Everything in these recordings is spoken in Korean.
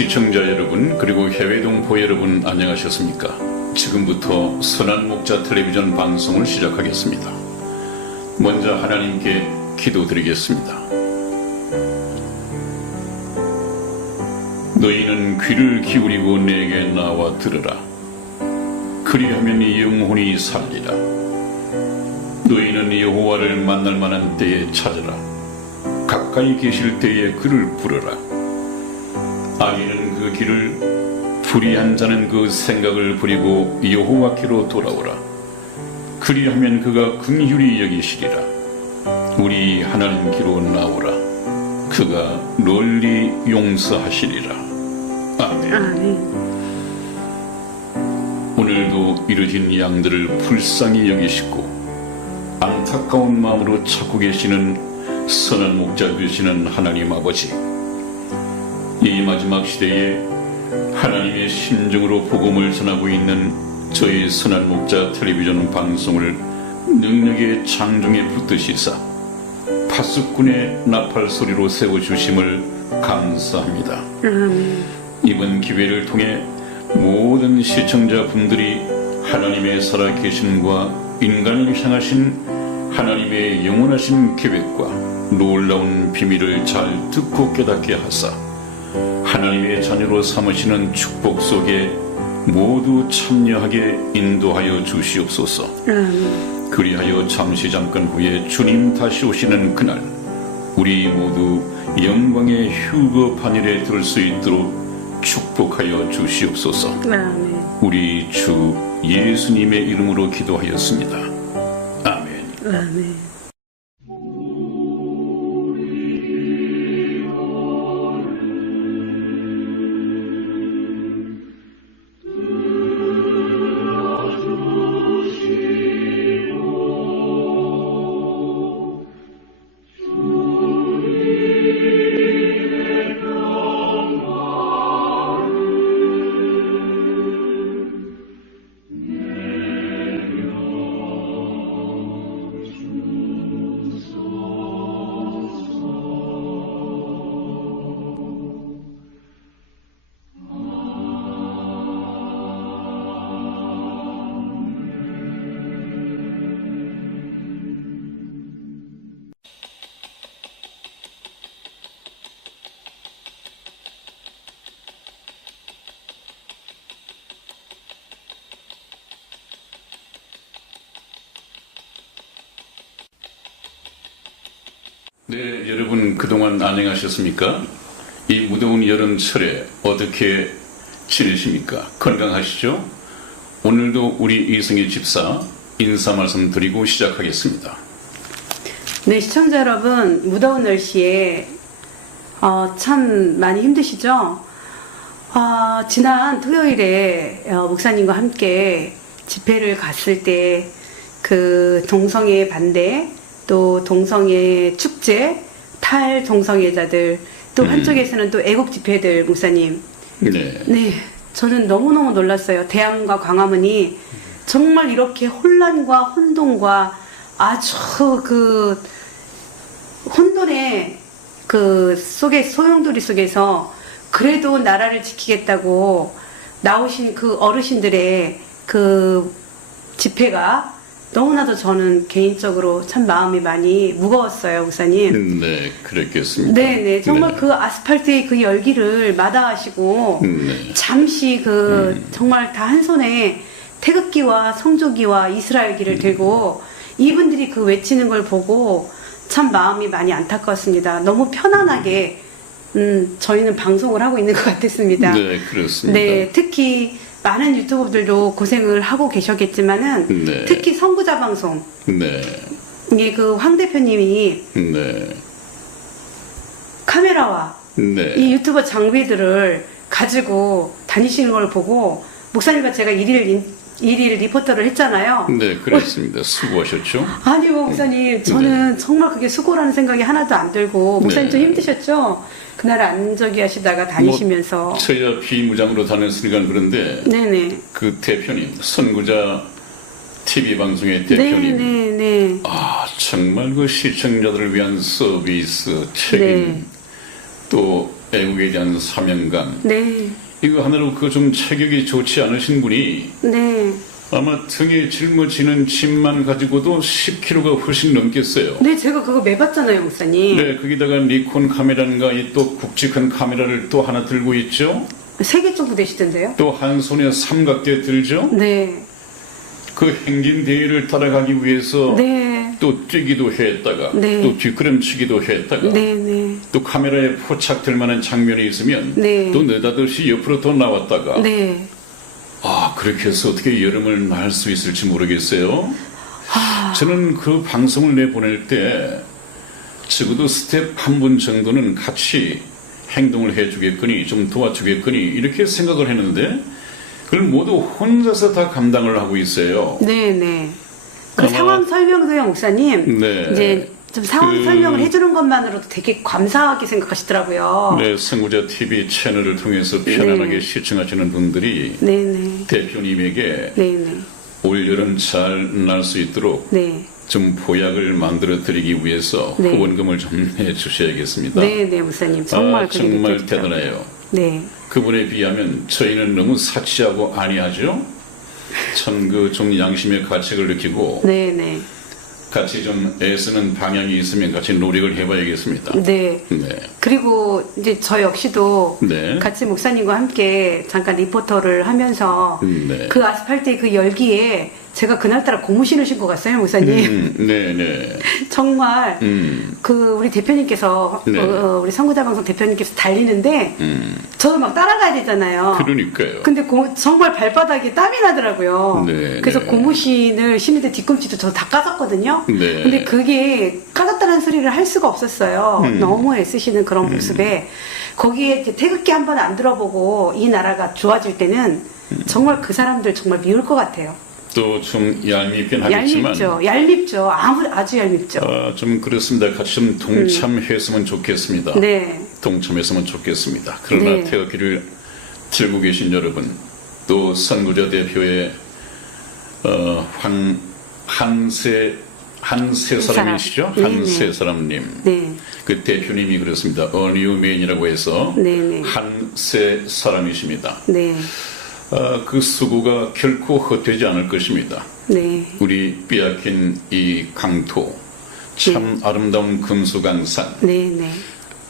시청자 여러분, 그리고 해외 동포 여러분, 안녕하셨습니까? 지금부터 선한 목자 텔레비전 방송을 시작하겠습니다. 먼저 하나님께 기도드리겠습니다. 너희는 귀를 기울이고 내게 나와 들으라. 그리하면 영혼이 살리라. 너희는 여호와를 만날 만한 때에 찾으라. 가까이 계실 때에 그를 부르라. 악인은 그 길을, 불의한 자는 그 생각을 버리고 여호와께로 돌아오라. 그리하면 그가 긍휼히 여기시리라. 우리 하나님께로 나오라. 그가 널리 용서하시리라. 아멘. 오늘도 이르진 양들을 불쌍히 여기시고 안타까운 마음으로 찾고 계시는 선한 목자 되시는 하나님 아버지, 이 마지막 시대에 하나님의 심정으로 복음을 전하고 있는 저희 선한 목자 텔레비전 방송을 능력의 장중에 붙드시사 파수꾼의 나팔 소리로 세워주심을 감사합니다. 이번 기회를 통해 모든 시청자분들이 하나님의 살아계심과 인간을 향하신 하나님의 영원하신 계획과 놀라운 비밀을 잘 듣고 깨닫게 하사 하나님의 자녀로 삼으시는 축복 속에 모두 참여하게 인도하여 주시옵소서. 그리하여 잠시 잠깐 후에 주님 다시 오시는 그날 우리 모두 영광의 휴거 반열에 들 수 있도록 축복하여 주시옵소서. 우리 주 예수님의 이름으로 기도하였습니다. 아멘. 아멘. 네, 여러분 그동안 안녕하셨습니까? 이 무더운 여름철에 어떻게 지내십니까? 건강하시죠? 오늘도 우리 이승희 집사 인사 말씀 드리고 시작하겠습니다. 네, 시청자 여러분, 무더운 날씨에 참 많이 힘드시죠? 지난 토요일에 목사님과 함께 집회를 갔을 때 그 동성애 반대, 또 동성애 축제, 탈동성애자들, 또 한쪽에서는 또 애국 집회들, 목사님. 네, 저는 너무너무 놀랐어요. 대암과 광화문이 정말 이렇게 혼란과 혼동과 아주 그 혼돈의 그 속에, 소용돌이 속에서 그래도 나라를 지키겠다고 나오신 그 어르신들의 그 집회가 너무나도 저는 개인적으로 참 마음이 많이 무거웠어요, 목사님. 네, 그랬겠습니다. 네네, 정말 그 아스팔트의 그 열기를 마다하시고 잠시 정말 다 한 손에 태극기와 성조기와 이스라엘기를 들고 이분들이 그 외치는 걸 보고 참 마음이 많이 안타까웠습니다. 너무 편안하게 저희는 방송을 하고 있는 것 같았습니다. 네, 그렇습니다. 네, 특히 많은 유튜버들도 고생을 하고 계셨겠지만은 특히 선구자 방송. 이게 그 황 대표님이 카메라와 이 유튜버 장비들을 가지고 다니시는 걸 보고 목사님과 제가 일일 리포터를 했잖아요. 네, 그렇습니다. 수고하셨죠? 아니요, 목사님. 저는 정말 그게 수고라는 생각이 하나도 안 들고 목사님 좀 힘드셨죠? 그날 안저기 하시다가 다니시면서 저희가 비무장으로 다녔으니까 그런데 네네. 그 대표님, 선구자 TV 방송의 대표님 네네네. 정말 그 시청자들을 위한 서비스, 책임 또 애국에 대한 사명감 네. 이거 하나로 그 좀 체격이 좋지 않으신 분이 네. 아마 등에 짊어지는 짐만 가지고도 10kg가 훨씬 넘겠어요. 네, 제가 그거 매봤잖아요, 목사님. 네, 거기다가 니콘 카메라인가 이 또 굵직한 카메라를 또 하나 들고 있죠. 3개 정도 되시던데요? 또 한 손에 삼각대 들죠. 네. 그 행진 대회를 따라가기 위해서 네. 또 뛰기도 했다가 네. 또 뒷걸음치기도 했다가 네, 네. 또 카메라에 포착 될 만한 장면이 있으면 네. 또 느닷없이 옆으로 더 나왔다가 네. 아 그렇게 해서 어떻게 여름을 날 수 있을지 모르겠어요. 아, 저는 그 방송을 내보낼 때 적어도 스텝 한 분 정도는 같이 행동을 해주겠거니 좀 도와주겠거니 이렇게 생각을 했는데 그걸 모두 혼자서 다 감당을 하고 있어요. 네, 네. 그 아마- 상황 설명도요, 목사님. 네. 이제 좀 상황 그- 설명을 해주는 것만으로도 되게 감사하게 생각하시더라고요. 네, 선구자 TV 채널을 통해서 편안하게 네. 시청하시는 분들이 네, 네. 대표님에게 네, 네. 올여름 잘 날 수 있도록 네. 좀 보약을 만들어 드리기 위해서 네. 후원금을 좀 해주셔야겠습니다. 네, 네, 목사님. 정말 그게 정말 느껴지더라고요. 대단해요. 네. 그분에 비하면 저희는 너무 사치하고 안이하죠. 참 그 좀 양심의 가책을 느끼고 네, 네. 같이 좀 애쓰는 방향이 있으면 같이 노력을 해봐야겠습니다. 네. 네. 그리고 이제 저 역시도 네. 같이 목사님과 함께 잠깐 리포터를 하면서 네. 그 아스팔트의 그 열기에 제가 그날따라 고무신을 신고 갔어요, 목사님. 네네. 정말 그 우리 대표님께서 네. 우리 선구자 방송 대표님께서 달리는데 저도 막 따라가야 되잖아요. 그러니까요. 근데 정말 발바닥에 땀이 나더라고요. 네, 그래서 네. 고무신을 신는데 뒤꿈치도 저 다 까졌거든요. 네. 근데 그게 까졌다는 소리를 할 수가 없었어요. 너무 애쓰시는 그런 모습에 거기에 이제 태극기 한 번 안 들어보고 이 나라가 좋아질 때는 정말 그 사람들 정말 미울 것 같아요. 또 좀 얄밉긴 하겠지만 얄밉죠. 아주 얄밉죠. 좀 그렇습니다. 같이 좀 동참했으면 좋겠습니다. 네. 동참했으면 좋겠습니다. 그러나 네. 태극기를 들고 계신 여러분, 또 선구자 대표의 한세 사람이시죠? 사람. 한세 사람님. 네. 그 대표님이 그렇습니다. 어니우맨이라고 해서 네네. 한세 사람이십니다. 네. 그 수고가 결코 헛되지 않을 것입니다. 네. 우리 빼앗긴 이 강토, 참 아름다운 금수강산, 네. 네.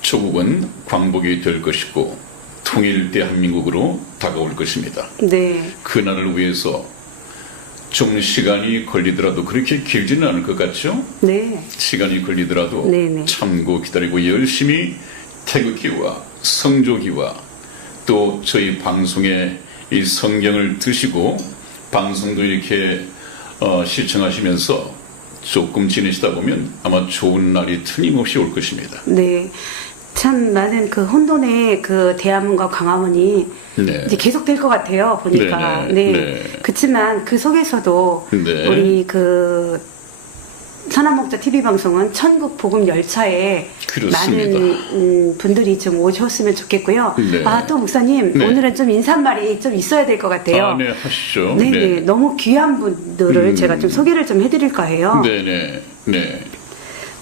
조국은 광복이 될 것이고 통일 대한민국으로 다가올 것입니다. 네. 그날을 위해서 좀 시간이 걸리더라도 그렇게 길지는 않을 것 같죠? 네. 시간이 걸리더라도 네네. 참고 기다리고 열심히 태극기와 성조기와 또 저희 방송에 이 성경을 드시고 방송도 이렇게 시청하시면서 조금 지내시다 보면 아마 좋은 날이 틀림없이 올 것입니다. 네. 참 많은 그 혼돈의 그 대한문과 광화문이 네. 이제 계속 될 것 같아요. 보니까. 네네. 네. 네. 그렇지만 그 속에서도 네. 우리 그 선한목자 TV 방송은 천국 복음 열차에 그렇습니다. 많은 분들이 좀 오셨으면 좋겠고요. 네. 또 목사님 네. 오늘은 좀 인사말이 좀 있어야 될 것 같아요. 네, 하시죠. 네. 너무 귀한 분들을 제가 좀 소개를 좀 해드릴까 해요. 네네. 네.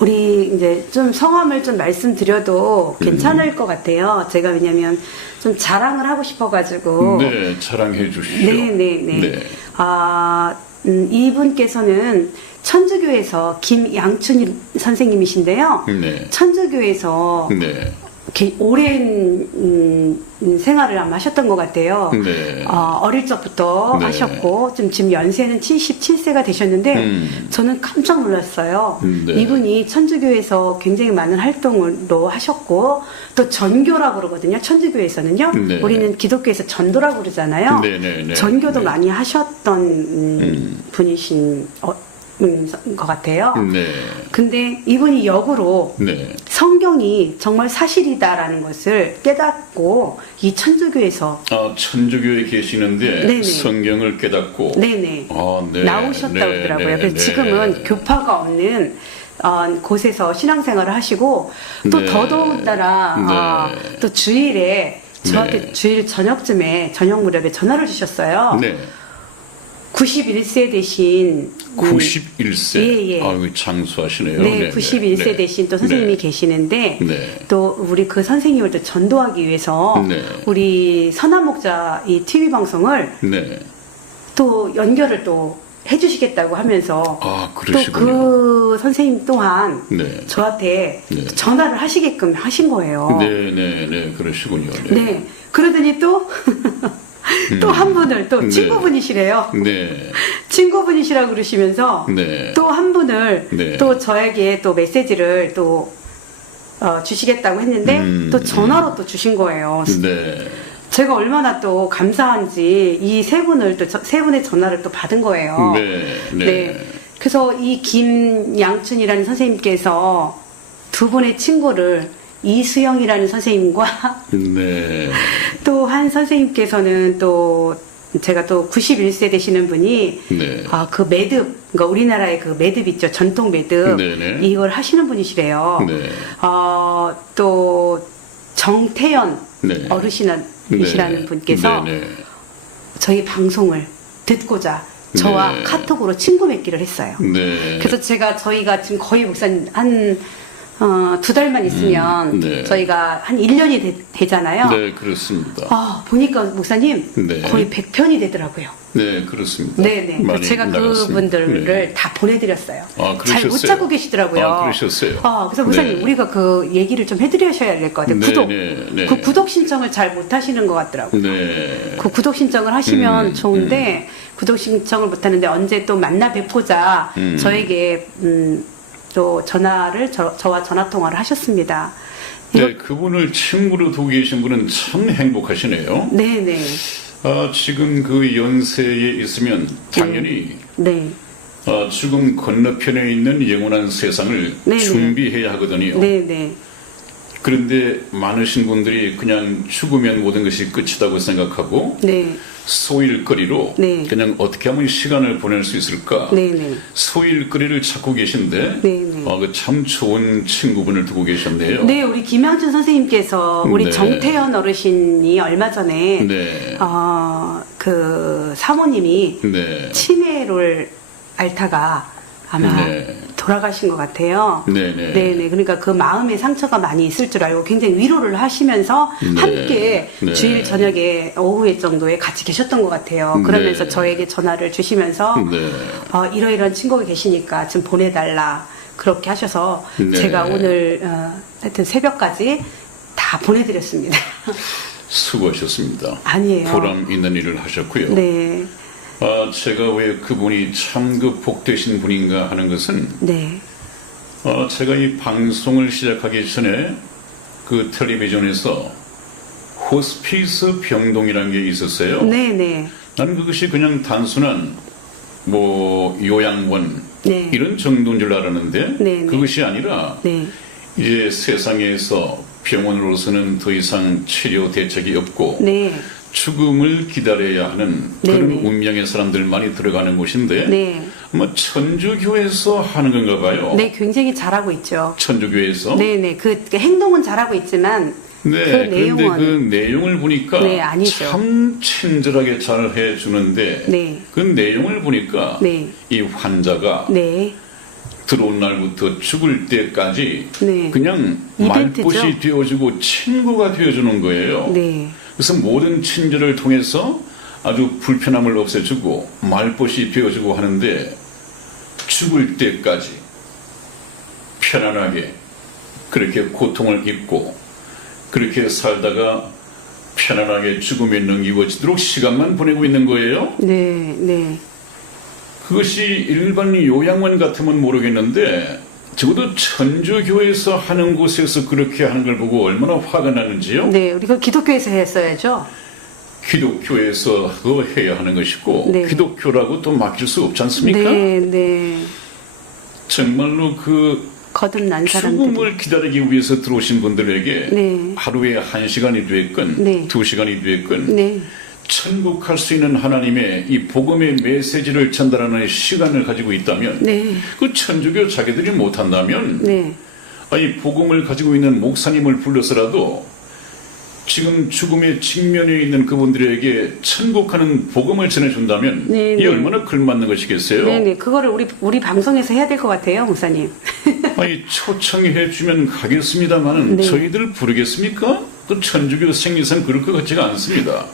우리 이제 좀 성함을 좀 말씀드려도 괜찮을 것 같아요. 제가 왜냐면 좀 자랑을 하고 싶어가지고. 네, 자랑해 주시죠. 네네네. 네. 이분께서는 천주교에서 김양춘 선생님이신데요. 네. 천주교에서 네. 이렇게 오랜 생활을 아마 하셨던 것 같아요. 네. 어릴 적부터 네. 하셨고 지금 연세는 77세가 되셨는데 저는 깜짝 놀랐어요. 네. 이분이 천주교에서 굉장히 많은 활동으로 하셨고 또 전교라고 그러거든요. 천주교에서는요. 네. 우리는 기독교에서 전도라고 그러잖아요. 네. 전교도 네. 많이 하셨던 분이신 것 같아요. 네. 근데 이분이 역으로 네. 성경이 정말 사실이다라는 것을 깨닫고 이 천주교에서 천주교에 계시는데 네네. 성경을 깨닫고 네네 네. 나오셨다고 그러더라고요. 그래서 지금은 교파가 없는 곳에서 신앙생활을 하시고 또 네. 더더군다나 또 주일에 저한테 네. 주일 저녁 무렵에 전화를 주셨어요. 네. 91세 되신 91세. 예, 예. 아유, 장수하시네요. 네, 91세 되신 또 선생님이 계시는데 또 우리 그 선생님을 또 전도하기 위해서 우리 선한 목자 이 TV 방송을 또 연결을 또 해주시겠다고 하면서 아, 또 그러시군요. 그 선생님 또한 저한테 전화를 하시게끔 하신 거예요. 네, 그러시군요. 네. 그러더니 또 또 한 분을 또 네. 친구분이시래요. 네. 친구분이시라고 그러시면서 네. 또 한 분을 네. 또 저에게 또 메시지를 또 주시겠다고 했는데 또 전화로 또 주신 거예요. 네. 제가 얼마나 또 감사한지 이 세 분을 또 세 분의 전화를 또 받은 거예요. 네. 그래서 이 김양춘이라는 선생님께서 두 분의 친구를 이수영이라는 선생님과 네. 또 한 선생님께서는 또 제가 또 91세 되시는 분이 네. 그 매듭, 그러니까 우리나라의 그 매듭 있죠, 전통 매듭 네네. 이걸 하시는 분이시래요. 네. 또 정태연 네. 어르신이시라는 분께서 저희 방송을 듣고자 저와 카톡으로 친구 맺기를 했어요. 네. 그래서 저희가 지금 거의 목사님 한 2달만 있으면 저희가 한 1년이 되잖아요. 네, 그렇습니다. 보니까 목사님 거의 100편이 되더라고요. 네, 그렇습니다. 네네. 많이 제가 나갔습니다. 그분들을 다 보내드렸어요. 그러셨어요? 잘 못 잡고 계시더라고요. 그러셨어요. 그래서 목사님 우리가 그 얘기를 좀 해드려셔야 될 것 같아요. 구독. 그 구독 신청을 잘 못 하시는 것 같더라고요. 그 구독 신청을 하시면 좋은데 구독 신청을 못 하는데 언제 또 만나 뵙고자 저에게 또 전화를 저와 전화 통화를 하셨습니다. 네, 그분을 친구로 두고 계신 분은 참 행복하시네요. 네네. 지금 그 연세에 있으면 당연히 죽음 건너편에 있는 영원한 세상을 준비해야 하거든요. 네네. 그런데 많으신 분들이 그냥 죽으면 모든 것이 끝이라고 생각하고 소일거리로 그냥 어떻게 하면 시간을 보낼 수 있을까 소일거리를 찾고 계신데 참 좋은 친구분을 두고 계셨네요. 네, 우리 김양춘 선생님께서 우리 정태현 어르신이 얼마 전에 그 사모님이 치매를 앓다가 아마 돌아가신 것 같아요. 네네. 그러니까 그 마음의 상처가 많이 있을 줄 알고 굉장히 위로를 하시면서 함께 주일 저녁에 오후에 정도에 같이 계셨던 것 같아요. 그러면서 저에게 전화를 주시면서 이러이러한 친구가 계시니까 좀 보내달라 그렇게 하셔서 제가 오늘 하여튼 새벽까지 다 보내드렸습니다. 수고하셨습니다. 아니에요. 보람 있는 일을 하셨고요. 네. 제가 왜 그분이 참 그 복되신 분인가 하는 것은 제가 이 방송을 시작하기 전에 그 텔레비전에서 호스피스 병동이라는 게 있었어요. 네네. 나는 그것이 그냥 단순한 요양원 이런 정도인 줄 알았는데 그것이 아니라 이제 세상에서 병원으로서는 더 이상 치료 대책이 없고 죽음을 기다려야 하는 그런 운명의 사람들만이 들어가는 곳인데 아마 천주교에서 하는 건가 봐요. 네, 굉장히 잘하고 있죠. 천주교에서? 네네. 그 행동은 잘하고 있지만 그 내용은 그런데 그 내용을 보니까 아니죠. 참 친절하게 잘 해주는데 그 내용을 보니까 이 환자가 들어온 날부터 죽을 때까지 그냥 이벤트죠. 말벗이 되어주고 친구가 되어주는 거예요. 그래서 모든 친절을 통해서 아주 불편함을 없애주고 말벗이 되어주고 하는데 죽을 때까지 편안하게 그렇게 고통을 입고 그렇게 살다가 편안하게 죽음에 넘기워지도록 시간만 보내고 있는 거예요. 그것이 일반 요양원 같으면 모르겠는데 적어도 천주교에서 하는 곳에서 그렇게 하는 걸 보고 얼마나 화가 나는지요. 우리가 기독교에서 했어야죠. 기독교에서도 해야 하는 것이고 기독교라고 또 맡길 수 없지 않습니까? 정말로 그 거듭난 사람들 죽음을 기다리기 위해서 들어오신 분들에게 하루에 1시간이 됐건 2시간이 됐건 천국 갈 수 있는 하나님의 이 복음의 메시지를 전달하는 시간을 가지고 있다면 그 천주교 자기들이 못한다면 이 복음을 가지고 있는 목사님을 불러서라도 지금 죽음의 직면에 있는 그분들에게 천국하는 복음을 전해준다면 네, 이 네. 얼마나 걸맞는 것이겠어요? 네네. 그거를 우리 방송에서 해야 될 것 같아요, 목사님. 아니 초청해 주면 가겠습니다만은 네. 저희들 부르겠습니까? 또 천주교 생리상 그럴 것 같지가 않습니다.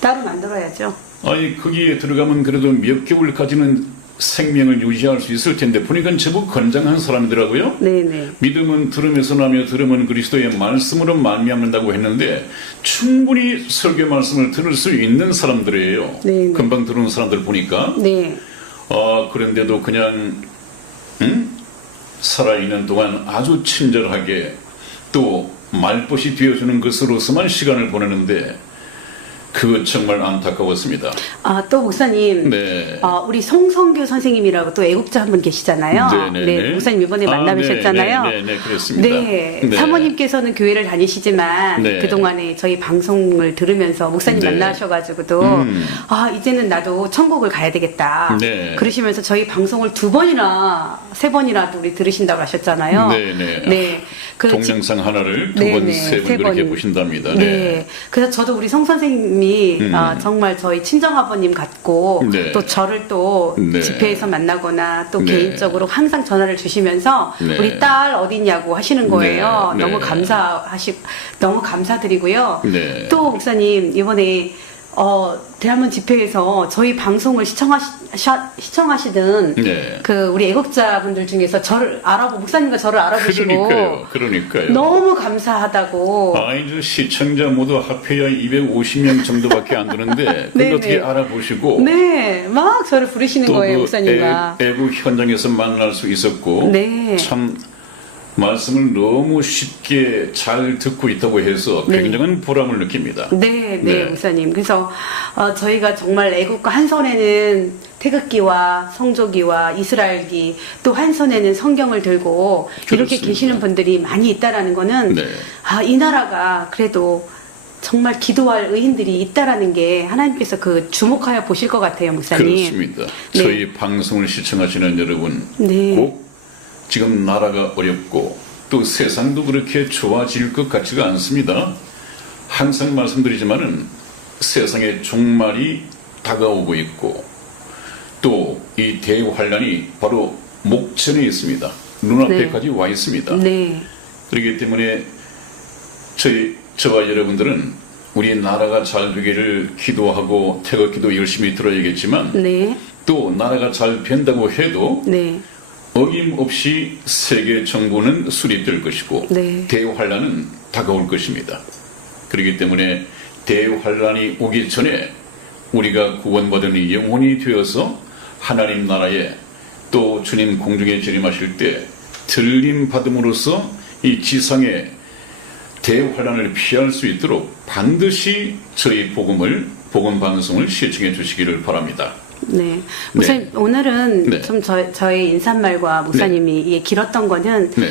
따로 만들어야죠. 아니 거기에 들어가면 그래도 몇 개월까지는 생명을 유지할 수 있을 텐데 보니까 제법 건장한 사람이더라고요. 네네. 믿음은 들음에서 나며 들음은 그리스도의 말씀으로 말미암는다고 했는데 충분히 설교 말씀을 들을 수 있는 사람들이에요. 네. 금방 들어온 사람들 보니까 네. 그런데도 그냥 살아있는 동안 아주 친절하게 또 말벗이 되어주는 것으로서만 시간을 보내는데 그거 정말 안타까웠습니다. 또 목사님. 네. 우리 송성규 선생님이라고 또 애국자 한 분 계시잖아요. 네네네. 네. 목사님 이번에 만나보셨잖아요. 네, 그렇습니다. 네. 사모님께서는 교회를 다니시지만 네. 그동안에 저희 방송을 들으면서 목사님 네. 만나셔가지고도 이제는 나도 천국을 가야 되겠다. 네. 그러시면서 저희 방송을 2번이나 3번이라도 우리 들으신다고 하셨잖아요. 네네. 네. 그 동영상 하나를 두 네네, 번, 세 번 그렇게 보신답니다. 네. 그래서 저도 우리 송 선생님이 정말 저희 친정아버님 같고 네. 또 저를 또 네. 집회에서 만나거나 또 네. 개인적으로 항상 전화를 주시면서 네. 우리 딸 어디냐고 하시는 거예요. 네. 너무 네. 너무 감사드리고요. 네. 또 목사님 이번에 대한문 집회에서 저희 방송을 시청하시던 네. 그 우리 애국자분들 중에서 목사님과 저를 알아보시고 그러니까요. 너무 감사하다고. 이제 시청자 모두 합해야 250명 정도밖에 안 되는데 그걸 네네. 어떻게 알아보시고 네, 막 저를 부르시는 또 거예요, 그 목사님과. 애국 현장에서 만날 수 있었고 네. 참 말씀을 너무 쉽게 잘 듣고 있다고 해서 네. 굉장한 보람을 느낍니다. 네, 네. 목사님. 그래서 저희가 정말 애국가 한 손에는 태극기와 성조기와 이스라엘기, 또 한 손에는 성경을 들고 이렇게 그렇습니다. 계시는 분들이 많이 있다라는 거는 네. 이 나라가 그래도 정말 기도할 의인들이 있다라는 게 하나님께서 그 주목하여 보실 것 같아요, 목사님. 그렇습니다. 네. 저희 방송을 시청하시는 여러분 네. 꼭 지금 나라가 어렵고 또 세상도 그렇게 좋아질 것 같지가 않습니다. 항상 말씀드리지만은 세상의 종말이 다가오고 있고 또 이 대환란이 바로 목전에 있습니다. 눈앞에까지 와 있습니다. 네. 그렇기 때문에 저와 여러분들은 우리 나라가 잘 되기를 기도하고 태극기도 열심히 들어야겠지만 네. 또 나라가 잘 된다고 해도 네. 어김없이 세계 정부는 수립될 것이고 네. 대환란은 다가올 것입니다. 그렇기 때문에 대환란이 오기 전에 우리가 구원받은 영혼이 되어서 하나님 나라에 또 주님 공중에 재림하실 때 들림 받음으로써 이 지상의 대환란을 피할 수 있도록 반드시 저희 복음 방송을 시청해 주시기를 바랍니다. 네. 목사님, 오늘은 네. 좀 저의 인사말과 목사님이 이게 길었던 거는 네.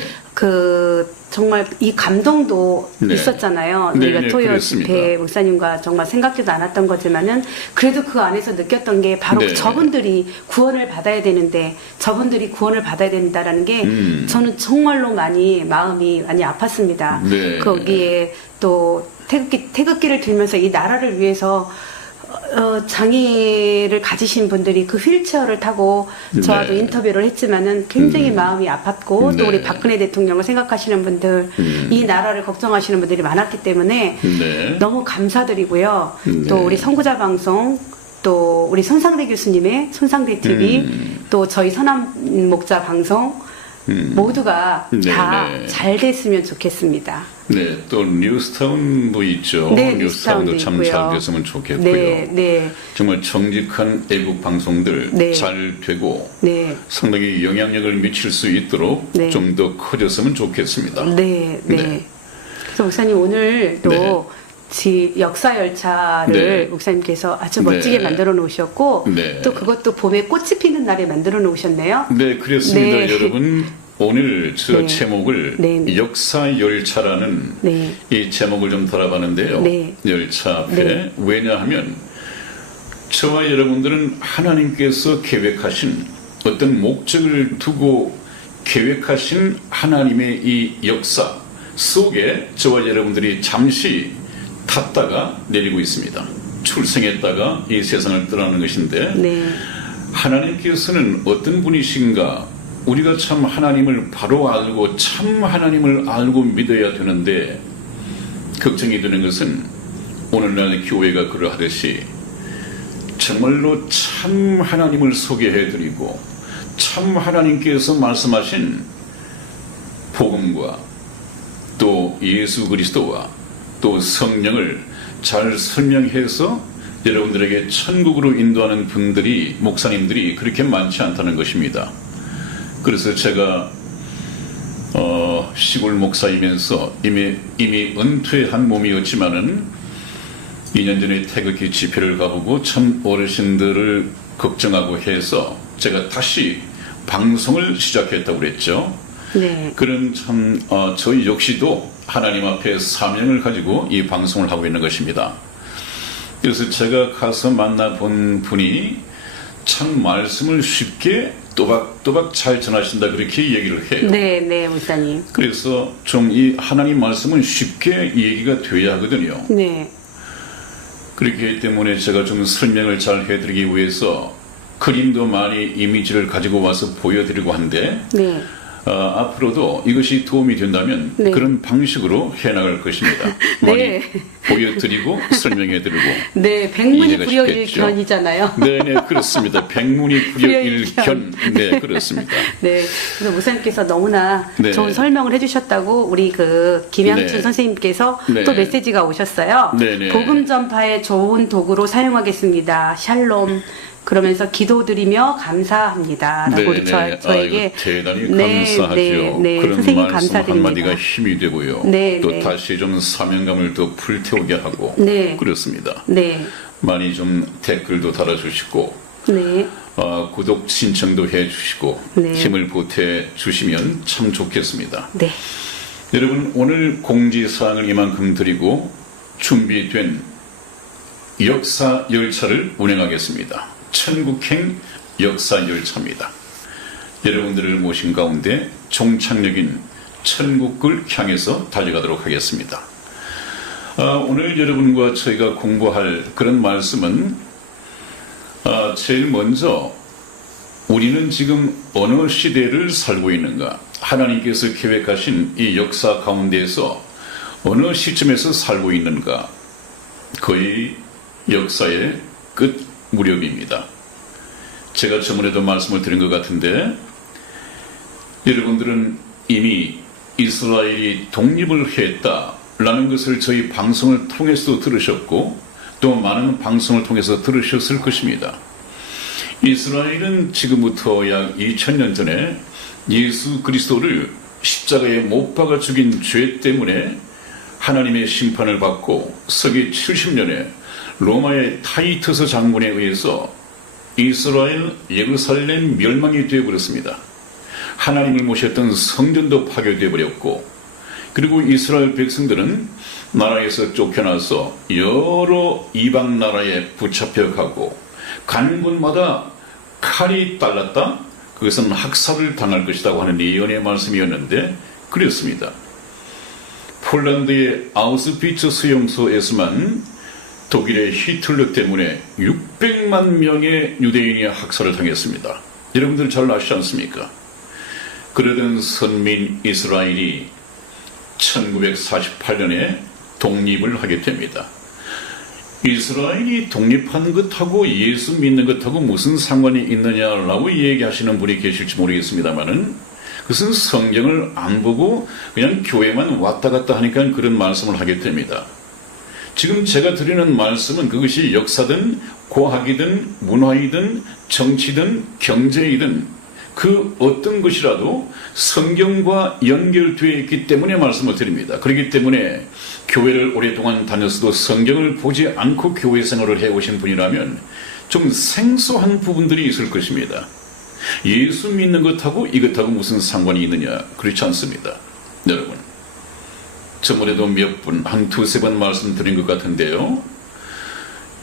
정말 이 감동도 네. 있었잖아요. 네, 우리가 네, 토요 그렇습니다. 집회 목사님과 정말 생각지도 않았던 거지만은 그래도 그 안에서 느꼈던 게 바로 네. 저분들이 구원을 받아야 되는데 저분들이 구원을 받아야 된다라는 게 저는 정말로 마음이 많이 아팠습니다. 네. 거기에 또 태극기를 들면서 이 나라를 위해서 장애를 가지신 분들이 그 휠체어를 타고 저와도 네. 인터뷰를 했지만은 굉장히 마음이 아팠고 네. 또 우리 박근혜 대통령을 생각하시는 분들, 이 나라를 걱정하시는 분들이 많았기 때문에 네. 너무 감사드리고요. 네. 또 우리 선구자 방송, 또 우리 손상대 교수님의 손상대 TV, 또 저희 선한 목자 방송 모두가 네, 다 네. 잘 됐으면 좋겠습니다. 네, 또 뉴스타운도 있죠. 네, 뉴스타운도 뉴스타운도 참 있고요. 잘 됐으면 좋겠고요. 네, 네, 정말 정직한 애국 방송들 네. 잘 되고 네. 상당히 영향력을 미칠 수 있도록 네. 좀 더 커졌으면 좋겠습니다. 네, 네. 네. 그래서 목사님 오늘도 네. 역사 열차를 네. 목사님께서 아주 멋지게 네. 만들어 놓으셨고 네. 또 그것도 봄에 꽃이 피는 날에 만들어 놓으셨네요. 네, 그렇습니다. 네. 여러분 오늘 저 네. 제목을 네, 네. 역사 열차라는 네. 이 제목을 좀 달아봤는데요. 네. 열차 앞에 네. 왜냐하면 저와 여러분들은 하나님께서 계획하신 어떤 목적을 두고 계획하신 하나님의 이 역사, 속에 저와 여러분들이 잠시 탔다가 내리고 있습니다. 출생했다가 이 세상을 떠나는 것인데 네. 하나님께서는 어떤 분이신가? 우리가 참 하나님을 바로 알고 참 하나님을 알고 믿어야 되는데 걱정이 되는 것은 오늘날 교회가 그러하듯이 정말로 참 하나님을 소개해드리고 참 하나님께서 말씀하신 복음과 또 예수 그리스도와 또 성령을 잘 설명해서 여러분들에게 천국으로 인도하는 분들이 목사님들이 그렇게 많지 않다는 것입니다. 그래서 제가 시골 목사이면서 이미 은퇴한 몸이었지만은 2년 전에 태극기 집회를 가보고 참 어르신들을 걱정하고 해서 제가 다시 방송을 시작했다고 그랬죠. 네. 그런 참 저희 역시도 하나님 앞에 사명을 가지고 이 방송을 하고 있는 것입니다. 그래서 제가 가서 만나본 분이 참 말씀을 쉽게 또박또박 잘 전하신다 그렇게 얘기를 해요. 네, 네, 목사님. 그래서 좀 이 하나님 말씀은 쉽게 얘기가 돼야 하거든요. 네. 그렇기 때문에 제가 좀 설명을 잘 해드리기 위해서 그림도 많이 이미지를 가지고 와서 보여드리고 한데 네. 앞으로도 이것이 도움이 된다면 네. 그런 방식으로 해나갈 것입니다. 네. 많이 보여드리고 설명해드리고 네, 백문이 이해가 쉽겠죠. 불여일견이잖아요. 네네 그렇습니다. 백문이 불여일견. 네 그렇습니다. 네, 그래서 목사님께서 너무나 네. 좋은 설명을 해주셨다고 우리 그 김양춘 네. 선생님께서 네. 또 메시지가 오셨어요. 네네. 복음 전파의 좋은 도구로 사용하겠습니다. 샬롬. 그러면서 기도드리며 감사합니다라고 네네. 저에게 아이고, 대단히 네, 감사하죠. 네, 네. 그런 선생님 말씀 감사드립니다. 한마디가 힘이 되고요. 네, 또 네. 다시 좀 사명감을 또 불태우게 하고 네. 그렇습니다. 네, 많이 좀 댓글도 달아주시고 네, 구독 신청도 해주시고 네. 힘을 보태주시면 참 좋겠습니다. 네, 여러분 오늘 공지사항을 이만큼 드리고 준비된 역사 열차를 운행하겠습니다. 천국행 역사 열차입니다. 여러분들을 모신 가운데 종착역인 천국을 향해서 달려가도록 하겠습니다. 오늘 여러분과 저희가 공부할 그런 말씀은 제일 먼저 우리는 지금 어느 시대를 살고 있는가, 하나님께서 계획하신 이 역사 가운데에서 어느 시점에서 살고 있는가, 거의 역사의 끝 무렵입니다. 제가 저번에도 말씀을 드린 것 같은데 여러분들은 이미 이스라엘이 독립을 했다라는 것을 저희 방송을 통해서 들으셨고 또 많은 방송을 통해서 들으셨을 것입니다. 이스라엘은 지금부터 약 2000년 전에 예수 그리스도를 십자가에 못 박아 죽인 죄 때문에 하나님의 심판을 받고 서기 70년에 로마의 타이투스 장군에 의해서 이스라엘 예루살렘 멸망이 되어버렸습니다. 하나님을 모셨던 성전도 파괴되어 버렸고 그리고 이스라엘 백성들은 나라에서 쫓겨나서 여러 이방 나라에 붙잡혀 가고 가는 곳마다 칼이 달랐다? 그것은 학살을 당할 것이라고 하는 예언의 말씀이었는데 그렇습니다. 폴란드의 아우스비츠 수용소에서만 독일의 히틀러 때문에 600만 명의 유대인이 학살을 당했습니다. 여러분들 잘 아시지 않습니까? 그러던 선민 이스라엘이 1948년에 독립을 하게 됩니다. 이스라엘이 독립한 것하고 예수 믿는 것하고 무슨 상관이 있느냐라고 얘기하시는 분이 계실지 모르겠습니다만은 그것은 성경을 안 보고 그냥 교회만 왔다 갔다 하니까 그런 말씀을 하게 됩니다. 지금 제가 드리는 말씀은 그것이 역사든 과학이든 문화이든 정치든 경제이든 그 어떤 것이라도 성경과 연결되어 있기 때문에 말씀을 드립니다. 그렇기 때문에 교회를 오랫동안 다녔어도 성경을 보지 않고 교회 생활을 해오신 분이라면 좀 생소한 부분들이 있을 것입니다. 예수 믿는 것하고 이것하고 무슨 상관이 있느냐, 그렇지 않습니다. 여러분, 저번에도 몇 분, 한 두세 번 말씀드린 것 같은데요.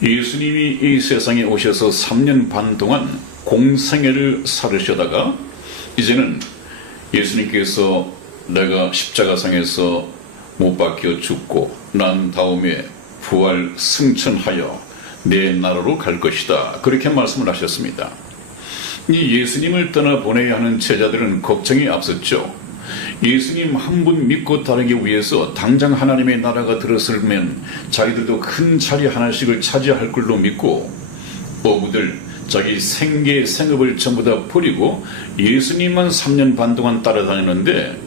예수님이 이 세상에 오셔서 3년 반 동안 공생애를 살으시다가 이제는 예수님께서 내가 십자가상에서 못 박혀 죽고 난 다음에 부활 승천하여 내 나라로 갈 것이다. 그렇게 말씀을 하셨습니다. 이 예수님을 떠나 보내야 하는 제자들은 걱정이 앞섰죠. 예수님 한 분 믿고 따르기 위해서 당장 하나님의 나라가 들었으면 자기들도 큰 자리 하나씩을 차지할 걸로 믿고 어부들 자기 생계 생업을 전부 다 버리고 예수님만 3년 반 동안 따라다녔는데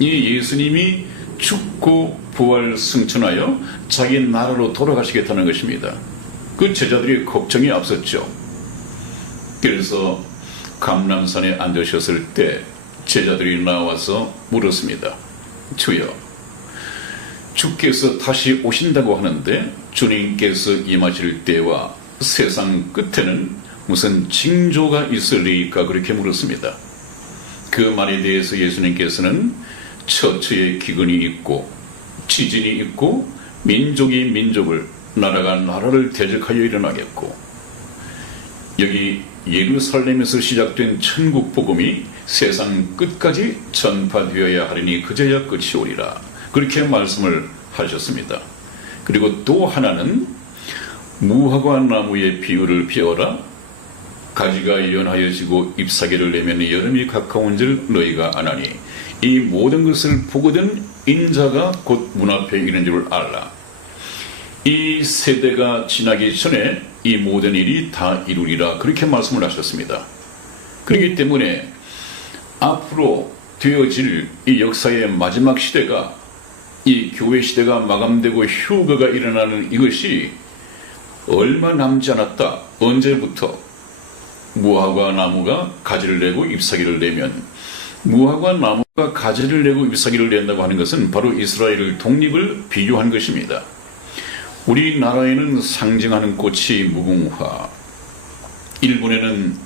이 예수님이 죽고 부활 승천하여 자기 나라로 돌아가시겠다는 것입니다. 그 제자들이 걱정이 앞섰죠. 그래서 감람산에 앉으셨을 때 제자들이 나와서 물었습니다. 주여, 주께서 다시 오신다고 하는데 주님께서 임하실 때와 세상 끝에는 무슨 징조가 있으리까? 그렇게 물었습니다. 그 말에 대해서 예수님께서는 처처에 기근이 있고 지진이 있고 민족이 민족을 나라가 나라를 대적하여 일어나겠고 여기 예루살렘에서 시작된 천국 복음이 세상 끝까지 전파되어야 하리니 그제야 끝이 오리라. 그렇게 말씀을 하셨습니다. 그리고 또 하나는 무화과 나무의 비유를 비워라. 가지가 연하여지고 잎사귀를 내면 여름이 가까운 줄 너희가 아나니 이 모든 것을 보거든 인자가 곧 문 앞에 있는 줄 알라. 이 세대가 지나기 전에 이 모든 일이 다 이루리라. 그렇게 말씀을 하셨습니다. 그렇기 때문에 앞으로 되어질 이 역사의 마지막 시대가 이 교회 시대가 마감되고 휴거가 일어나는 이것이 얼마 남지 않았다. 언제부터 무화과 나무가 가지를 내고 잎사귀를 내면 무화과 나무가 가지를 내고 잎사귀를 낸다고 하는 것은 바로 이스라엘 독립을 비유한 것입니다. 우리나라에는 상징하는 꽃이 무궁화, 일본에는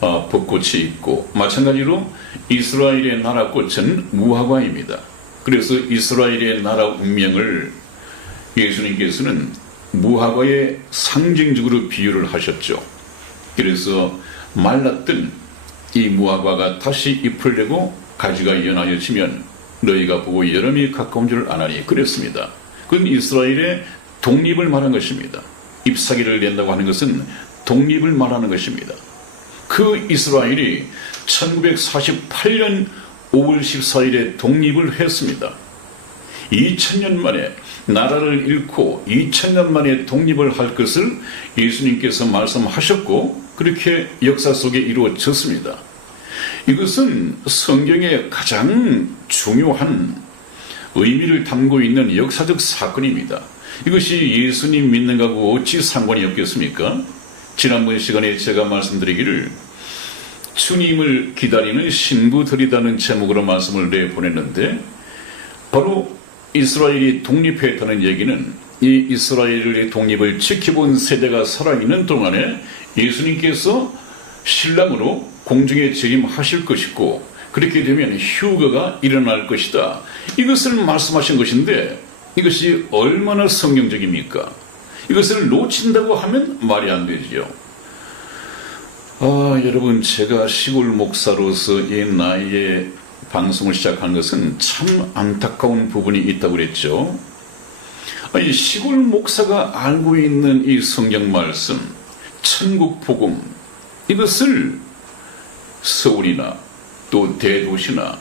벚꽃이 있고 마찬가지로 이스라엘의 나라 꽃은 무화과입니다. 그래서 이스라엘의 나라 운명을 예수님께서는 무화과의 상징적으로 비유를 하셨죠. 그래서 말랐던 이 무화과가 다시 잎을 내고 가지가 연하여지면 너희가 보고 여름이 가까운 줄 아나니 그랬습니다. 그건 이스라엘의 독립을 말한 것입니다. 잎사귀를 낸다고 하는 것은 독립을 말하는 것입니다. 그 이스라엘이 1948년 5월 14일에 독립을 했습니다. 2000년 만에 나라를 잃고 2000년 만에 독립을 할 것을 예수님께서 말씀하셨고 그렇게 역사 속에 이루어졌습니다. 이것은 성경의 가장 중요한 의미를 담고 있는 역사적 사건입니다. 이것이 예수님 믿는 것하고 어찌 상관이 없겠습니까? 지난번 시간에 제가 말씀드리기를 주님을 기다리는 신부들이라는 제목으로 말씀을 내보냈는데 바로 이스라엘이 독립했다는 얘기는 이 이스라엘의 독립을 지켜본 세대가 살아있는 동안에 예수님께서 신랑으로 공중에 재림하실 것이고 그렇게 되면 휴거가 일어날 것이다. 이것을 말씀하신 것인데 이것이 얼마나 성경적입니까? 이것을 놓친다고 하면 말이 안 되지요. 여러분 제가 시골 목사로서 이 나이에 방송을 시작한 것은 참 안타까운 부분이 있다고 그랬죠. 이 시골 목사가 알고 있는 이 성경 말씀, 천국 복음 이것을 서울이나 또 대도시나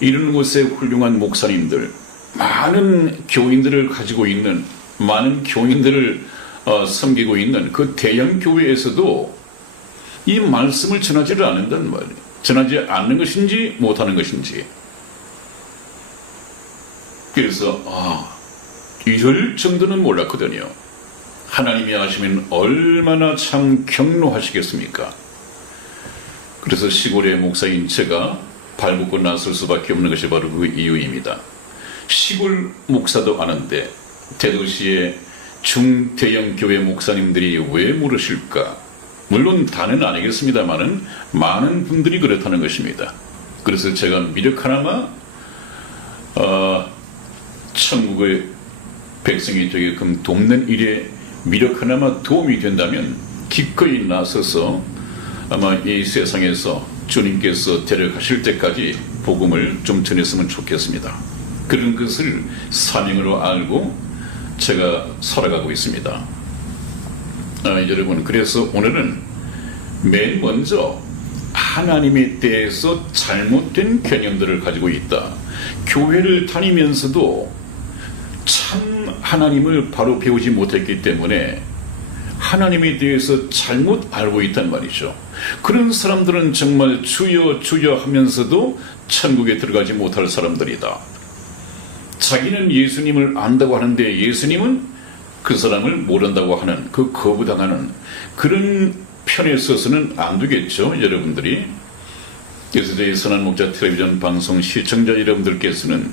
이런 곳에 훌륭한 목사님들 많은 교인들을 가지고 있는 많은 교인들을 섬기고 있는 그 대형 교회에서도 이 말씀을 전하지를 않는단 말이에요. 전하지 않는 것인지 못하는 것인지. 그래서 이럴 정도는 몰랐거든요. 하나님이 하시면 얼마나 참 경로하시겠습니까? 그래서 시골의 목사인 제가 발벗고 나설 수밖에 없는 것이 바로 그 이유입니다. 시골 목사도 아는데 대도시의 중대형 교회 목사님들이 왜 물으실까? 물론 다는 아니겠습니다만은 많은 분들이 그렇다는 것입니다. 그래서 제가 미력 하나만 천국의 백성이 되게끔 돕는 일에 미력 하나만 도움이 된다면 기꺼이 나서서 아마 이 세상에서 주님께서 데려가실 때까지 복음을 좀 전했으면 좋겠습니다. 그런 것을 사명으로 알고 제가 살아가고 있습니다. 여러분, 그래서 오늘은 맨 먼저 하나님에 대해서 잘못된 개념들을 가지고 있다. 교회를 다니면서도 참 하나님을 바로 배우지 못했기 때문에 하나님에 대해서 잘못 알고 있단 말이죠. 그런 사람들은 정말 주여 주여 하면서도 천국에 들어가지 못할 사람들이다. 자기는 예수님을 안다고 하는데 예수님은 그 사람을 모른다고 하는, 그 거부당하는 그런 편에 서서는 안 되겠죠, 여러분들이. 그래서 저희 선한목자 텔레비전 방송 시청자 여러분들께서는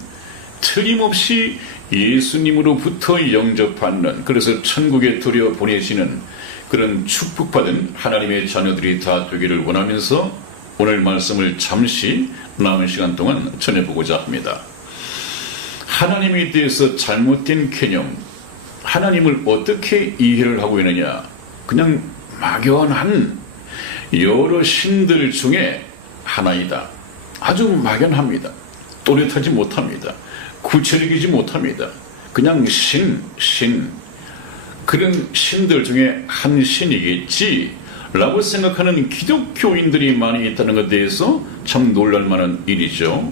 틀림없이 예수님으로부터 영접받는, 그래서 천국에 들여 보내시는 그런 축복받은 하나님의 자녀들이 다 되기를 원하면서 오늘 말씀을 잠시 남은 시간 동안 전해보고자 합니다. 하나님에 대해서 잘못된 개념, 하나님을 어떻게 이해를 하고 있느냐, 그냥 막연한 여러 신들 중에 하나이다. 아주 막연합니다. 또렷하지 못합니다. 구체적이지 못합니다. 그냥 신, 그런 신들 중에 한 신이겠지 라고 생각하는 기독교인들이 많이 있다는 것에 대해서 참 놀랄만한 일이죠.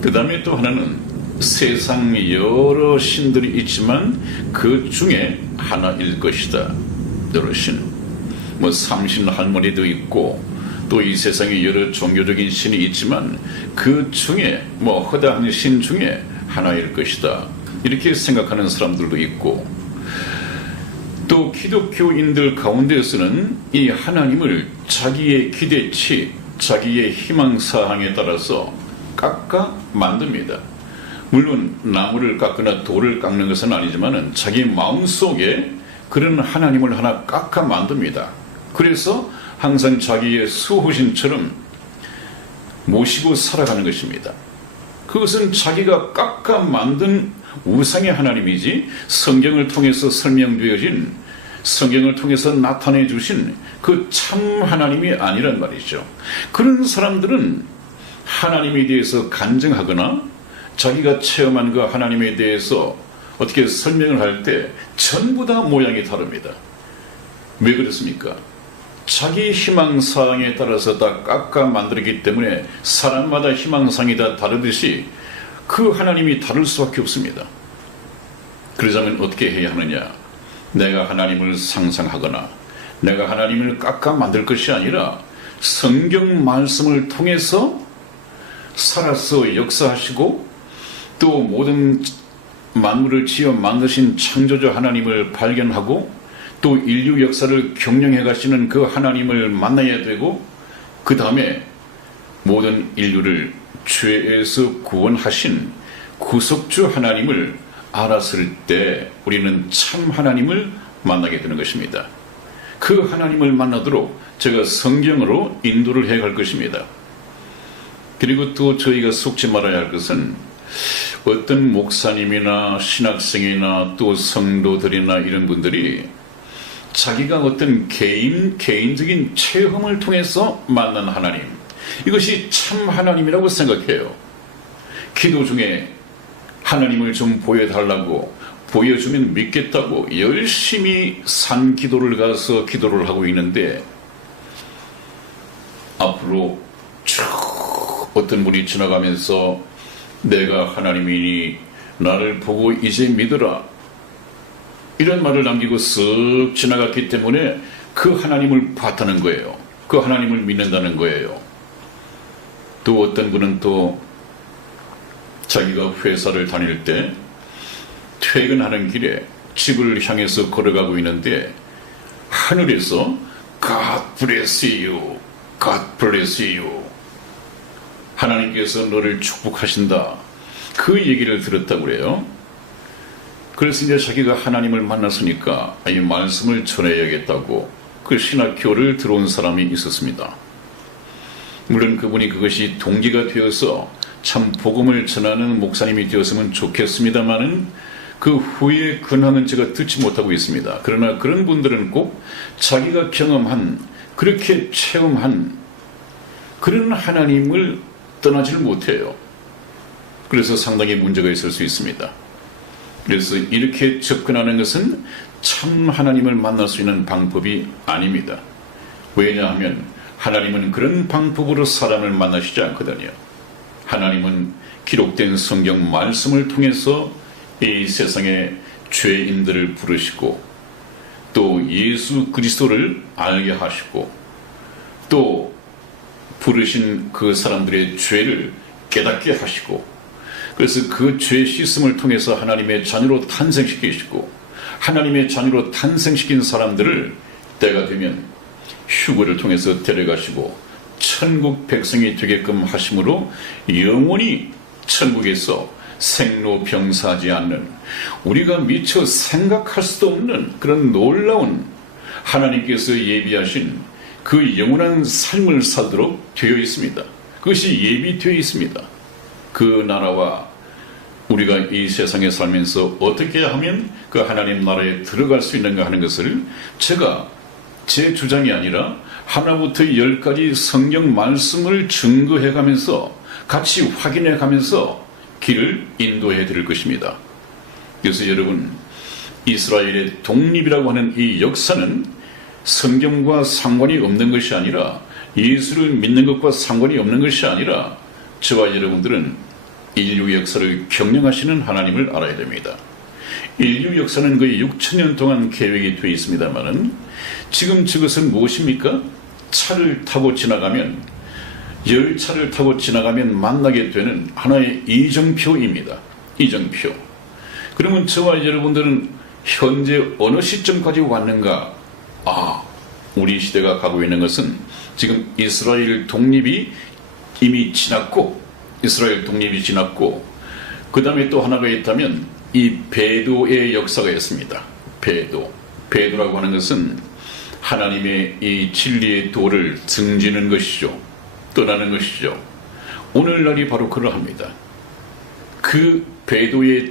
그 다음에 또 하나는 세상 여러 신들이 있지만 그 중에 하나일 것이다. 여러 신, 삼신 할머니도 있고 또 이 세상에 여러 종교적인 신이 있지만 그 중에 허다한 신 중에 하나일 것이다. 이렇게 생각하는 사람들도 있고, 또 기독교인들 가운데서는 이 하나님을 자기의 기대치, 자기의 희망사항에 따라서 깎아 만듭니다. 물론 나무를 깎거나 돌을 깎는 것은 아니지만 자기 마음속에 그런 하나님을 하나 깎아 만듭니다. 그래서 항상 자기의 수호신처럼 모시고 살아가는 것입니다. 그것은 자기가 깎아 만든 우상의 하나님이지 성경을 통해서 설명되어진, 성경을 통해서 나타내 주신 그 참 하나님이 아니란 말이죠. 그런 사람들은 하나님에 대해서 간증하거나 자기가 체험한 그 하나님에 대해서 어떻게 설명을 할 때 전부 다 모양이 다릅니다. 왜 그렇습니까? 자기 희망사항에 따라서 다 깎아 만들기 때문에 사람마다 희망사항이 다 다르듯이 그 하나님이 다를 수밖에 없습니다. 그러자면 어떻게 해야 하느냐? 내가 하나님을 상상하거나 내가 하나님을 깎아 만들 것이 아니라 성경 말씀을 통해서 살아서 역사하시고 또 모든 만물을 지어 만드신 창조주 하나님을 발견하고 또 인류 역사를 경영해 가시는 그 하나님을 만나야 되고, 그 다음에 모든 인류를 죄에서 구원하신 구속주 하나님을 알았을 때 우리는 참 하나님을 만나게 되는 것입니다. 그 하나님을 만나도록 제가 성경으로 인도를 해갈 것입니다. 그리고 또 저희가 속지 말아야 할 것은 어떤 목사님이나 신학생이나 또 성도들이나 이런 분들이 자기가 어떤 개인적인 체험을 통해서 만난 하나님, 이것이 참 하나님이라고 생각해요. 기도 중에 하나님을 좀 보여달라고, 보여주면 믿겠다고 열심히 산 기도를 가서 기도를 하고 있는데 앞으로 쭉 어떤 분이 지나가면서 내가 하나님이니 나를 보고 이제 믿으라, 이런 말을 남기고 쓱 지나갔기 때문에 그 하나님을 봤다는 거예요. 그 하나님을 믿는다는 거예요. 또 어떤 분은 또 자기가 회사를 다닐 때 퇴근하는 길에 집을 향해서 걸어가고 있는데 하늘에서 God bless you, God bless you, 하나님께서 너를 축복하신다, 그 얘기를 들었다고 그래요. 그래서 이제 자기가 하나님을 만났으니까 이 말씀을 전해야겠다고 그 신학교를 들어온 사람이 있었습니다. 물론 그분이 그것이 동기가 되어서 참 복음을 전하는 목사님이 되었으면 좋겠습니다마는 그 후에 근황은 제가 듣지 못하고 있습니다. 그러나 그런 분들은 꼭 자기가 경험한, 그렇게 체험한 그런 하나님을 떠나지를 못해요. 그래서 상당히 문제가 있을 수 있습니다. 그래서 이렇게 접근하는 것은 참 하나님을 만날 수 있는 방법이 아닙니다. 왜냐하면 하나님은 그런 방법으로 사람을 만나시지 않거든요. 하나님은 기록된 성경 말씀을 통해서 이 세상의 죄인들을 부르시고 또 예수 그리스도를 알게 하시고 또 부르신 그 사람들의 죄를 깨닫게 하시고 그래서 그 죄 씻음을 통해서 하나님의 자녀로 탄생시키시고 하나님의 자녀로 탄생시킨 사람들을 때가 되면 휴거를 통해서 데려가시고 천국 백성이 되게끔 하심으로 영원히 천국에서 생로병사하지 않는 우리가 미처 생각할 수도 없는 그런 놀라운 하나님께서 예비하신 그 영원한 삶을 살도록 되어 있습니다. 그것이 예비되어 있습니다. 그 나라와 우리가 이 세상에 살면서 어떻게 하면 그 하나님 나라에 들어갈 수 있는가 하는 것을 제가 제 주장이 아니라 하나부터 10까지 성경 말씀을 증거해 가면서 같이 확인해 가면서 길을 인도해 드릴 것입니다. 그래서 여러분, 이스라엘의 독립이라고 하는 이 역사는 성경과 상관이 없는 것이 아니라 예수를 믿는 것과 상관이 없는 것이 아니라 저와 여러분들은 인류 역사를 경영하시는 하나님을 알아야 됩니다. 인류 역사는 거의 6천년 동안 계획이 되어 있습니다만은 지금 저것은 무엇입니까? 차를 타고 지나가면 열차를 타고 지나가면 만나게 되는 하나의 이정표입니다. 이정표. 그러면 저와 여러분들은 현재 어느 시점까지 왔는가? 우리 시대가 가고 있는 것은 지금 이스라엘 독립이 이미 지났고 이스라엘 독립이 지났고 그 다음에 또 하나가 있다면 이 배도의 역사가 있습니다. 배도라고 하는 것은 하나님의 이 진리의 도를 등지는 것이죠. 떠나는 것이죠. 오늘날이 바로 그러합니다. 그 배도의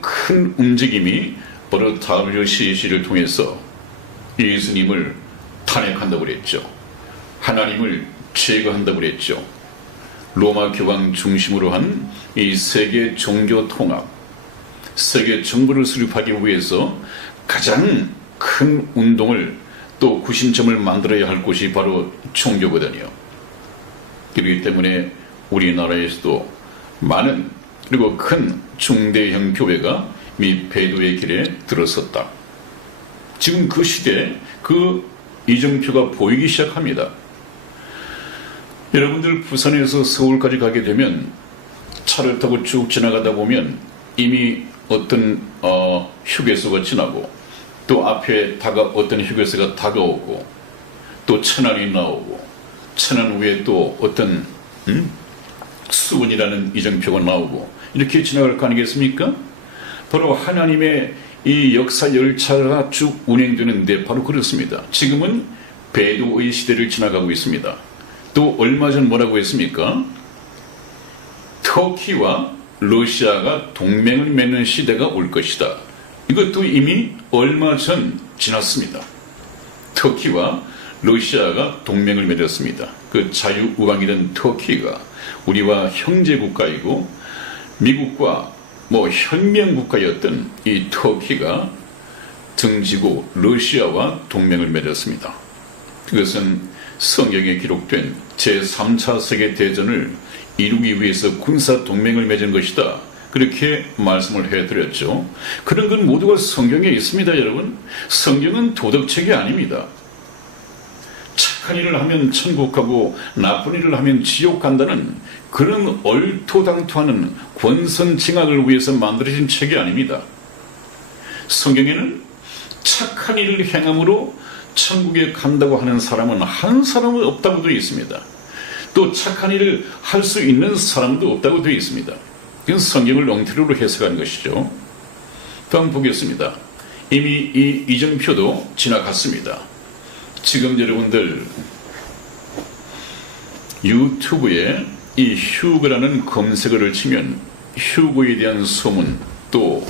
큰 움직임이 바로 WCC를 통해서 예수님을 탄핵한다고 그랬죠. 하나님을 제거한다고 그랬죠. 로마 교황 중심으로 한 이 세계 종교 통합, 세계 정부를 수립하기 위해서 가장 큰 운동을 또 구심점을 만들어야 할 곳이 바로 종교거든요. 그렇기 때문에 우리나라에서도 많은 그리고 큰 중대형 교회가 이 배도의 길에 들어섰다. 지금 그 시대에 그 이정표가 보이기 시작합니다. 여러분들 부산에서 서울까지 가게 되면 차를 타고 쭉 지나가다 보면 이미 어떤 휴게소가 지나고 또 앞에 어떤 휴게소가 다가오고 또 천안이 나오고 천안 위에 또 어떤 수원이라는 이정표가 나오고 이렇게 지나갈 거 아니겠습니까? 바로 하나님의 이 역사 열차가 쭉 운행되는데 바로 그렇습니다. 지금은 배도의 시대를 지나가고 있습니다. 또 얼마 전 뭐라고 했습니까? 터키와 러시아가 동맹을 맺는 시대가 올 것이다. 이것도 이미 얼마 전 지났습니다. 터키와 러시아가 동맹을 맺었습니다. 그 자유우방이던 터키가 우리와 형제국가이고 미국과 혁명국가였던 이 터키가 등지고 러시아와 동맹을 맺었습니다. 그것은 성경에 기록된 제3차 세계대전을 이루기 위해서 군사 동맹을 맺은 것이다. 그렇게 말씀을 해드렸죠. 그런 건 모두가 성경에 있습니다, 여러분. 성경은 도덕책이 아닙니다. 착한 일을 하면 천국 가고 나쁜 일을 하면 지옥 간다는 그런 얼토당토하는 권선징악을 위해서 만들어진 책이 아닙니다. 성경에는 착한 일을 행함으로 천국에 간다고 하는 사람은 한 사람은 없다고 되어 있습니다. 또 착한 일을 할 수 있는 사람도 없다고 되어 있습니다. 이건 성경을 엉터리로 해석한 것이죠. 다음 보겠습니다. 이미 이 이정표도 지나갔습니다. 지금 여러분들 유튜브에 이 휴거라는 검색어를 치면 휴거에 대한 소문 또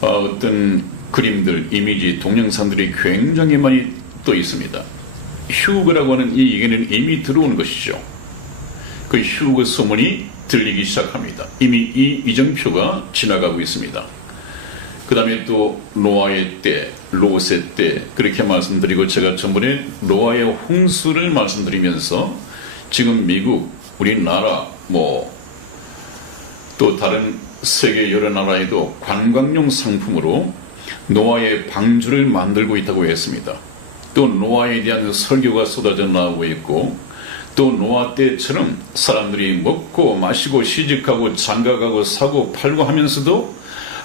어떤 그림들, 이미지, 동영상들이 굉장히 많이 떠 있습니다. 휴거라고 하는 이 얘기는 이미 들어온 것이죠. 그 휴거 소문이 들리기 시작합니다. 이미 이 이정표가 지나가고 있습니다. 그 다음에 또 노아의 때, 롯의 때 그렇게 말씀드리고, 제가 전번에 노아의 홍수를 말씀드리면서 지금 미국, 우리나라, 또 다른 세계 여러 나라에도 관광용 상품으로 노아의 방주를 만들고 있다고 했습니다. 또 노아에 대한 설교가 쏟아져 나오고 있고, 또 노아 때처럼 사람들이 먹고 마시고 시집가고 장가가고 사고 팔고 하면서도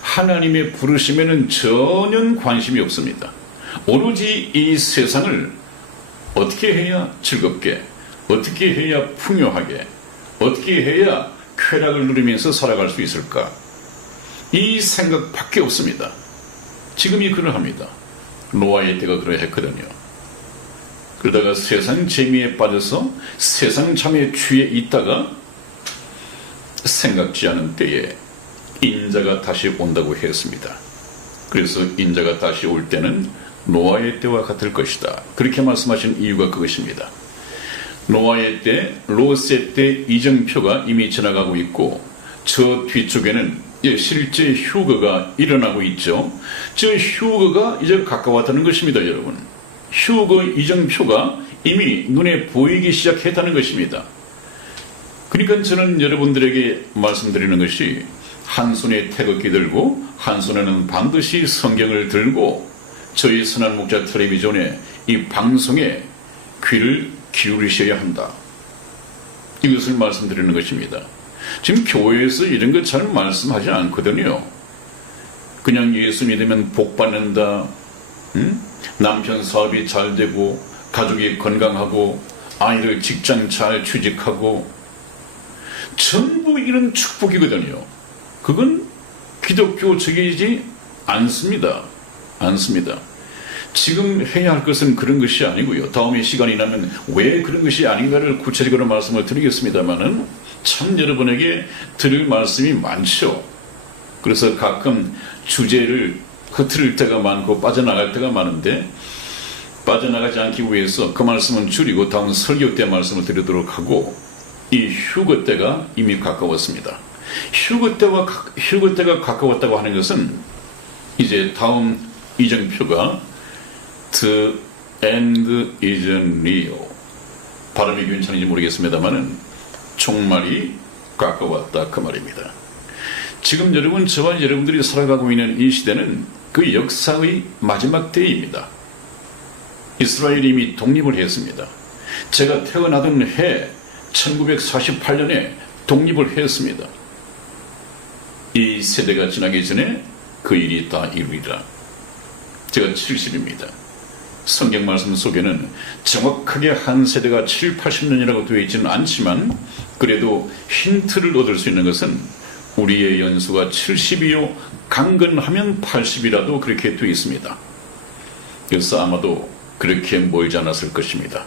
하나님의 부르심에는 전혀 관심이 없습니다. 오로지 이 세상을 어떻게 해야 즐겁게, 어떻게 해야 풍요하게, 어떻게 해야 쾌락을 누리면서 살아갈 수 있을까, 이 생각밖에 없습니다. 지금이 그러합니다. 노아의 때가 그러했거든요. 그러다가 세상 재미에 빠져서 세상 잠에 취해 있다가 생각지 않은 때에 인자가 다시 온다고 했습니다. 그래서 인자가 다시 올 때는 노아의 때와 같을 것이다, 그렇게 말씀하신 이유가 그것입니다. 노아의 때, 롯의 때 이정표가 이미 지나가고 있고, 저 뒤쪽에는 실제 휴거가 일어나고 있죠. 저 휴거가 이제 가까웠다는 것입니다. 여러분, 휴거 이정표가 이미 눈에 보이기 시작했다는 것입니다. 그러니까 저는 여러분들에게 말씀드리는 것이, 한 손에 태극기 들고 한 손에는 반드시 성경을 들고 저희 선한 목자 텔레비전에 이 방송에 귀를 기울이셔야 한다, 이것을 말씀드리는 것입니다. 지금 교회에서 이런 것 잘 말씀하지 않거든요. 그냥 예수 믿으면 복 받는다, 남편 사업이 잘 되고 가족이 건강하고 아이들 직장 잘 취직하고, 전부 이런 축복이거든요. 그건 기독교적이지 않습니다. 지금 해야 할 것은 그런 것이 아니고요. 다음에 시간이 나면 왜 그런 것이 아닌가를 구체적으로 말씀을 드리겠습니다만은, 참 여러분에게 드릴 말씀이 많죠. 그래서 가끔 주제를 흐트릴 때가 많고 빠져나갈 때가 많은데, 빠져나가지 않기 위해서 그 말씀은 줄이고 다음 설교 때 말씀을 드리도록 하고, 이 휴거 때가 이미 가까웠습니다. 휴거 때가 가까웠다고 하는 것은, 이제 다음 이정표가 The end is near, 발음이 괜찮은지 모르겠습니다만은 종말이 가까웠다, 그 말입니다. 지금 여러분, 저와 여러분들이 살아가고 있는 이 시대는 그 역사의 마지막 때입니다. 이스라엘이 이미 독립을 했습니다. 제가 태어나던 해 1948년에 독립을 했습니다. 이 세대가 지나기 전에 그 일이 다 이루리라. 제가 70입니다. 성경 말씀 속에는 정확하게 한 세대가 7, 80년이라고 되어 있지는 않지만, 그래도 힌트를 얻을 수 있는 것은 우리의 연수가 70이요 강건하면 80이라도 그렇게 되어 있습니다. 그래서 아마도 그렇게 멀지 않았을 것입니다.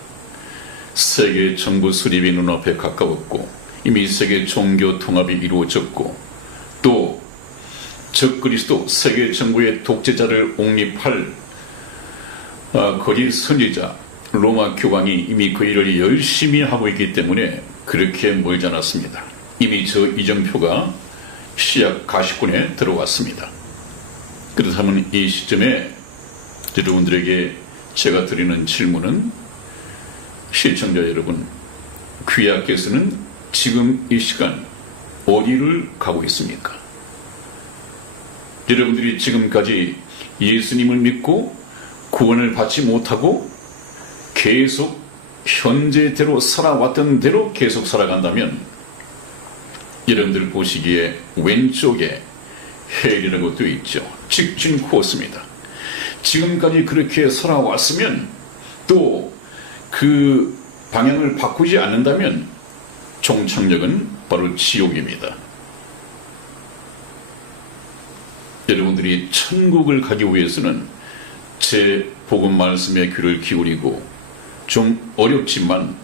세계 정부 수립이 눈앞에 가까웠고, 이미 세계 종교 통합이 이루어졌고, 또 적그리스도 세계 정부의 독재자를 옹립할 거짓 선지자 로마 교황이 이미 그 일을 열심히 하고 있기 때문에 그렇게 멀지 않았습니다. 이미 저 이정표가 시약 가시권에 들어왔습니다. 그렇다면 이 시점에 여러분들에게 제가 드리는 질문은, 시청자 여러분, 귀하께서는 지금 이 시간 어디를 가고 있습니까? 여러분들이 지금까지 예수님을 믿고 구원을 받지 못하고 계속 현재대로 살아왔던 대로 계속 살아간다면, 여러분들 보시기에 왼쪽에 헬이라고 되어 있죠. 직진 코스입니다. 지금까지 그렇게 살아왔으면, 또 그 방향을 바꾸지 않는다면 종착역은 바로 지옥입니다. 여러분들이 천국을 가기 위해서는 제 복음 말씀에 귀를 기울이고, 좀 어렵지만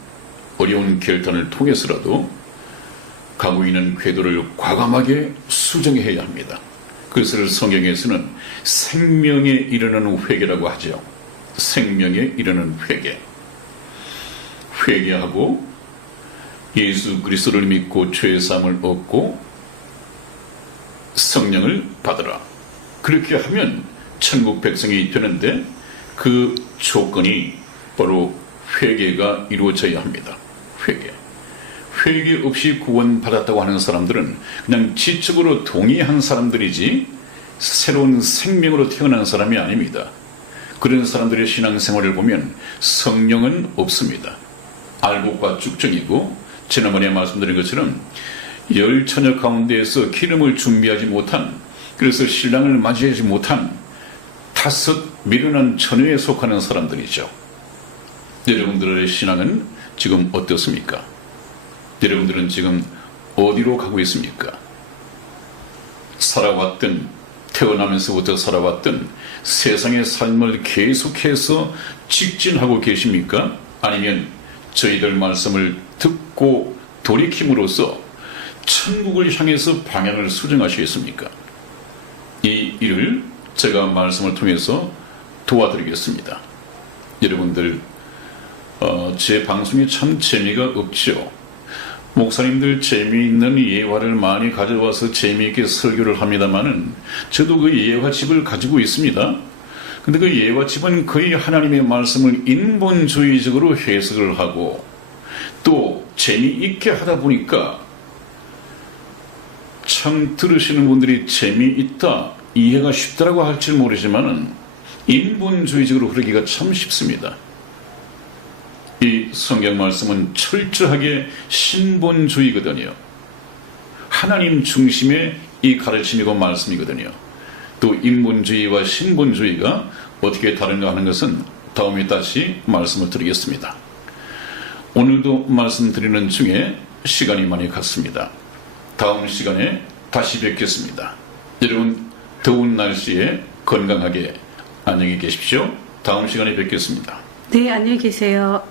어려운 결단을 통해서라도 가고 있는 궤도를 과감하게 수정해야 합니다. 그것을 성경에서는 생명에 이르는 회개라고 하죠. 생명에 이르는 회개. 회개하고 예수 그리스도를 믿고 죄 사함을 얻고 성령을 받으라. 그렇게 하면 천국 백성이 되는데 그 조건이 바로 회개가 이루어져야 합니다. 회개 없이 구원받았다고 하는 사람들은 그냥 지적으로 동의한 사람들이지 새로운 생명으로 태어난 사람이 아닙니다. 그런 사람들의 신앙생활을 보면 성령은 없습니다. 알곡과 쭉정이고 지난번에 말씀드린 것처럼 열 처녀 가운데에서 기름을 준비하지 못한, 그래서 신랑을 맞이하지 못한 5 미련한 처녀에 속하는 사람들이죠. 여러분들의 신앙은 지금 어떻습니까? 여러분들은 지금 어디로 가고 있습니까? 살아왔던, 태어나면서부터 살아왔던 세상의 삶을 계속해서 직진하고 계십니까? 아니면 저희들 말씀을 듣고 돌이킴으로써 천국을 향해서 방향을 수정하시겠습니까? 이 일을 제가 말씀을 통해서 도와드리겠습니다. 여러분들, 제 방송이 참 재미가 없죠. 목사님들 재미있는 예화를 많이 가져와서 재미있게 설교를 합니다마는 저도 그 예화집을 가지고 있습니다. 근데 그 예화집은 거의 하나님의 말씀을 인본주의적으로 해석을 하고 또 재미있게 하다 보니까 참 들으시는 분들이 재미있다, 이해가 쉽다라고 할지 모르지만은 인본주의적으로 그러기가 참 쉽습니다. 이 성경 말씀은 철저하게 신본주의거든요. 하나님 중심의 이 가르침이고 말씀이거든요. 또 인본주의와 신본주의가 어떻게 다른가 하는 것은 다음에 다시 말씀을 드리겠습니다. 오늘도 말씀드리는 중에 시간이 많이 갔습니다. 다음 시간에 다시 뵙겠습니다. 여러분, 더운 날씨에 건강하게 안녕히 계십시오. 다음 시간에 뵙겠습니다. 네, 안녕히 계세요.